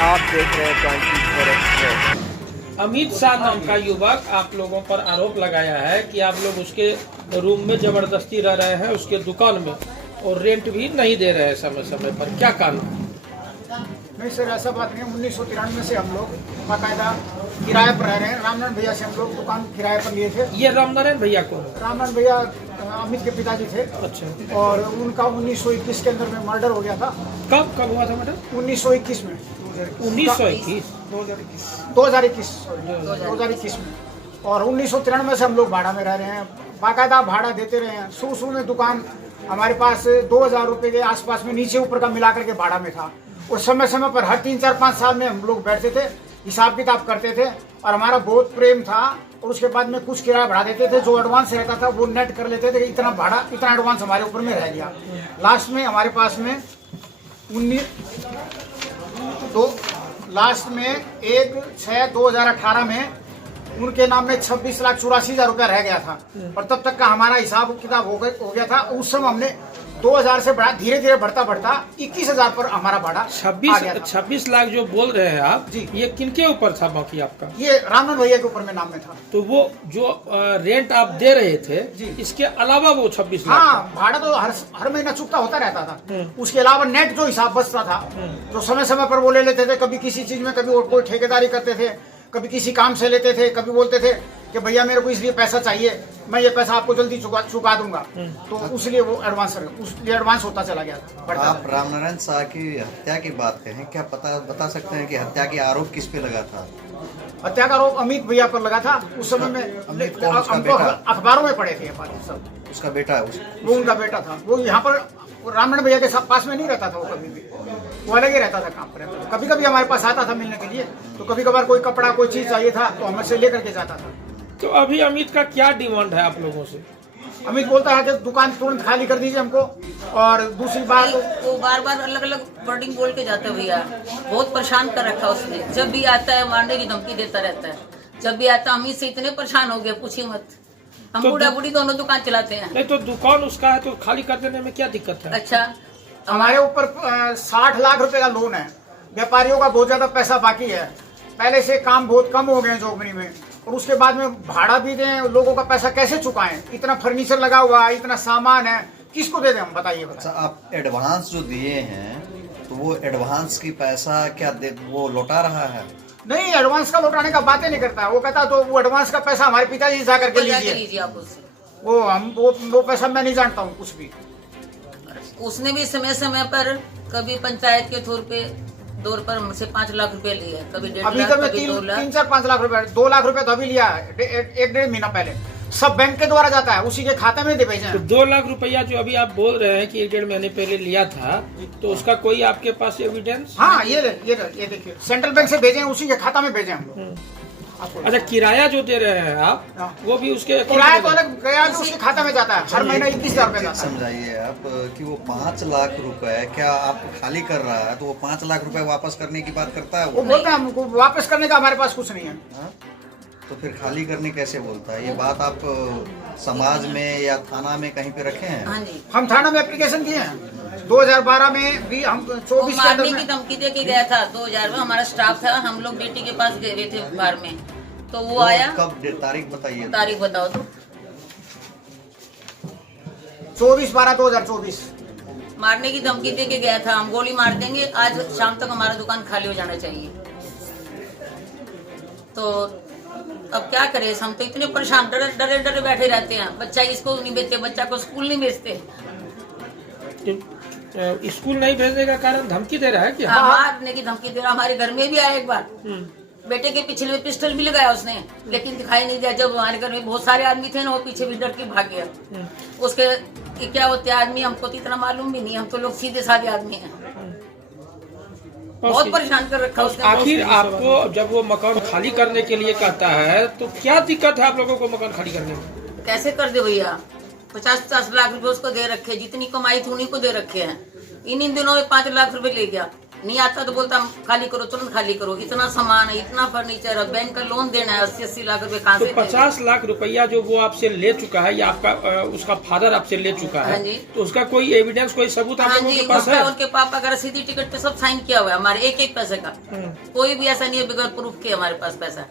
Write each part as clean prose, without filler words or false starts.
आप देख रहे हैं 24 एक्सप्रेस। अमित शाह नाम का युवक आप लोगों पर आरोप लगाया है कि आप लोग उसके रूम में जबरदस्ती रह रहे हैं, उसके दुकान में, और रेंट भी नहीं दे रहे हैं समय समय पर। क्या कारण? नहीं सर, ऐसा बात नहीं है। 1993 से हम लोग बाकायदा किराए पर रह रहे हैं। रामनारायण भैया से हम लोग दुकान किराए पर लिए थे। ये रामनारायण भैया कौन? रामनारायण भैया अमित के पिताजी थे। अच्छा। और उनका 1921 के अंदर में मर्डर हो गया था। कब कब हुआ था मैडम? 1921 में। 1921 2021 में। और 1993 से हम लोग भाड़ा में रह रहे हैं। बाकायदा भाड़ा देते रहे हैं। शुरू में दुकान हमारे पास 2000 रुपये के आसपास में नीचे ऊपर का मिला करके भाड़ा में था। उस समय समय पर हर 3-4-5 साल में हम लोग बैठते थे, हिसाब किताब करते थे, और हमारा बहुत प्रेम था। और उसके बाद में कुछ किराया बढ़ा देते थे, जो एडवांस रहता था वो नेट कर लेते थे कि इतना भाड़ा, इतना एडवांस हमारे ऊपर में रह गया। लास्ट में हमारे पास में 1/6/2018 में उनके नाम में 26,84,000 रुपया रह गया था। और तब तक का हमारा हिसाब किताब हो गया था। उस समय हमने 2000 से बढ़ा, धीरे धीरे बढ़ता 21,000 पर हमारा भाड़ा 26 लाख जो बोल रहे हैं आप जी, ये किनके ऊपर था? बाकी आपका ये रामनारायण भैया के ऊपर में नाम में था। तो वो जो रेंट आप दे रहे थे जी, इसके अलावा वो 26 लाख? हाँ, भाड़ा तो हर महीना चुकता होता रहता था। उसके अलावा नेट जो हिसाब बचता था, जो समय समय पर वो ले लेते थे। कभी किसी चीज में, कभी कोई ठेकेदारी करते थे, कभी किसी काम से लेते थे, कभी बोलते थे कि भैया मेरे को इसलिए पैसा चाहिए, मैं ये पैसा आपको जल्दी चुका दूंगा। तो उसलिए वो एडवांस होता चला गया था। आप रामनारायण शाह की हत्या की बात करें, क्या बता सकते हैं कि हत्या के आरोप किस पे लगा था? हत्या का आरोप अमित भैया पर लगा था। उस समय में हमको अखबारों में पढ़े थे ये बात सब। उसका बेटा वो उनका बेटा था। वो यहाँ पर रामनारायण भैया के पास में नहीं रहता था। वो कभी भी वो अलग ही रहता था, काम पर रहता था। कभी कभी हमारे पास आता था मिलने के लिए, तो कभी कभार कोई कपड़ा, कोई चीज चाहिए था तो हमसे लेकर के जाता था। तो अभी अमित का क्या डिमांड है आप लोगों से? अमित बोलता है कि दुकान तुरंत खाली कर दीजिए हमको। और दूसरी बात, वो बार बार अलग अलग वर्डिंग बोल के जाता है भैया। बहुत परेशान कर रखा उसने। जब भी आता है मारने की धमकी देता रहता है। जब भी आता अमित से इतने परेशान हो गए, पूछिए मत। हम तो बूढ़ा बूढ़ी दोनों दुकान चलाते हैं। नहीं तो दुकान उसका है तो खाली कर देने में क्या दिक्कत है? अच्छा, हमारे ऊपर 60 लाख रुपए का लोन है। व्यापारियों का बहुत ज्यादा पैसा बाकी है। पहले से काम बहुत कम हो गए हैं जोगबनी में, और उसके बाद में भाड़ा भी दें, लोगों का पैसा कैसे चुकाएं? इतना फर्नीचर लगा हुआ है, इतना सामान है, किसको दे दें हम? बताइए। अच्छा, आप एडवांस जो दिए हैं तो वो एडवांस की पैसा क्या वो लौटा रहा है? नहीं, एडवांस का लौटाने का बातें नहीं करता है। वो कहता तो वो एडवांस का पैसा हमारे पिताजी जा करके लीजिए आप उससे। वो पैसा मैं नहीं जानता हूँ कुछ भी। उसने भी समय समय पर कभी पंचायत के तौर पे दौर पर हमसे 5 लाख रुपए लिए, कभी 1.5 अभी लाख, तो मैं कभी 2 लाख। 3-4-5 लाख रुपए, 2 लाख रुपए तो अभी लिया है 1-1.5 महीना पहले। सब बैंक के द्वारा जाता है, उसी के खाते में दे भेजे तो 2 लाख रुपया जो अभी आप बोल रहे हैं कि 1-1.5 महीने पहले लिया था, तो उसका कोई आपके पास एविडेंस? हाँ, ये देखिए, सेंट्रल बैंक से भेजे हैं, उसी के खाता में भेजे हम लोग। अच्छा, किराया जो दे रहे हैं आप, वो भी उसके किराया तो अलग गया, तो उसके खाता में जाता है। हर महीना 21,000 रुपए जाता है। समझाइए आप कि वो 5 लाख रुपए क्या आपको खाली कर रहा है, तो वो 5 लाख रुपए वापस करने की बात करता है वो बोलता है हमको वापस करने का हमारे पास कुछ नहीं है। हाँ? तो फिर खाली करने कैसे बोलता है? ये बात आप समाज में या थाना में कहीं पे रखे हैं? हाँ जी, हम थाना में एप्लीकेशन दिए हैं। 2012 में भी हम 24 के मारने अंदर की धमकी दे के गया था। 2000 में हमारा स्टाफ था, हम लोग ड्यूटी के पास गए हुए थे बार में। तो वो आया। कब तारीख बताइए? तारीख बताओ तो। 24/12/2024 मारने की धमकी दे के गया था, हम गोली मार देंगे, आज शाम तक हमारा दुकान खाली हो जाना चाहिए। तो अब क्या करें, हम तो इतने परेशान, डरे बैठे रहते हैं। बच्चा इसको नहीं भेजते, बच्चा को स्कूल नहीं भेजते। स्कूल नहीं भेजने का कारण धमकी दे रहा है क्या? मारने की धमकी दे रहा। हमारे घर में भी आया एक बार, बेटे के पिछले में पिस्टल भी लगाया उसने, लेकिन दिखाई नहीं दिया। जब हमारे घर में बहुत सारे आदमी थे ना, वो पीछे भी डर के भाग गया। उसके क्या होते आदमी हमको तो इतना मालूम भी नहीं, हम तो लोग सीधे साधे आदमी हैं। बहुत परेशान कर रखा उसने। आखिर आपको जब वो मकान खाली करने के लिए कहता है तो क्या दिक्कत है आप लोगों को मकान खाली करने में? कैसे कर दे भैया, 50-50 लाख रुपए उसको दे रखे, जितनी कमाई थी उन्हीं को दे रखे हैं। इन दिनों में 5 लाख रुपए ले गया। नहीं आता तो बोलता खाली करो, तुरंत खाली करो, इतना सामान है, इतना फर्नीचर है, बैंक का लोन देना है 80-80 लाख रुपए कहाँ तो से 50 लाख रुपया जो वो आपसे ले चुका है, या आपका उसका फादर आपसे ले चुका है, हाँ जी। तो उसका कोई एविडेंस, कोई सबूत आप हाँ लोगों जी, के पास उसका है? उनके पापा का रसीदी टिकट पे सब साइन किया हुआ है हमारे, एक एक पैसे का। कोई भी ऐसा नहीं है बगैर प्रूफ के हमारे पास पैसा।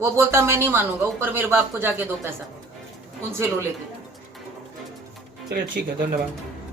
वो बोलता मैं नहीं मानूंगा, ऊपर मेरे बाप को जाके दो पैसा, उनसे लो लेके। चलिए ठीक है, धन्यवाद।